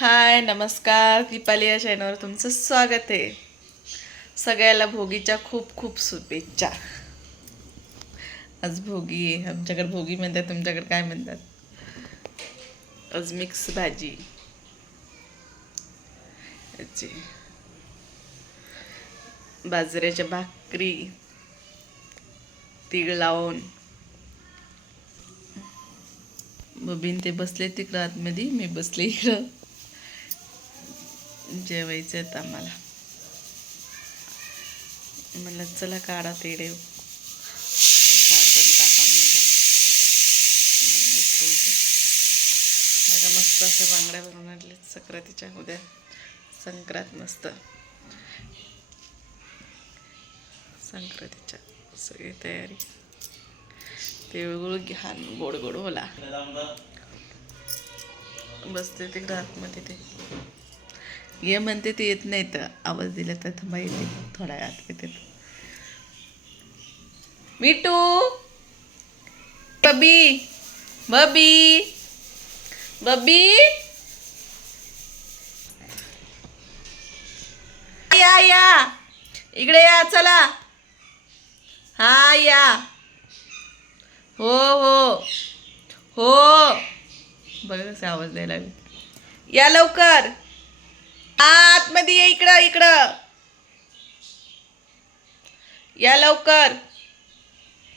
हाय नमस्कार, दीपाली या चॅनलवर तुमचं स्वागत आहे. सगळ्याला भोगीच्या खूप खूप शुभेच्छा. आज भोगी आहे. आमच्याकडे भोगी म्हणतात, तुमच्याकडे काय म्हणतात? आज मिक्स भाजी याची, बाजऱ्याच्या भाकरी तीळ लावून. बबीन ते बसले तिकडं आतमध्ये, मी बसले इकडं. जेवायचं आहेत आम्हाला. म्हणलं चला काढा तेडे मस्त अशा बांगड्या भरून आणले संक्रांतीच्या. उद्या संक्रांत, मस्त संक्रांतीच्या सगळी तयारी. तिळगुळ घ्यान, गोड गोड बोला. बसते तिकडं आतमध्ये. ते ये म्हणते ते येत नाही, तर आवाज दिला तर थांबा येते थोड्या आत येते. मिठू, बबी बबी बबी या या इकडे या, चला. हा या. हो हो हो, बघा कसे आवाज द्यायला लागले. या लवकर आतमध्ये ये. इकडं इकडं या लवकर.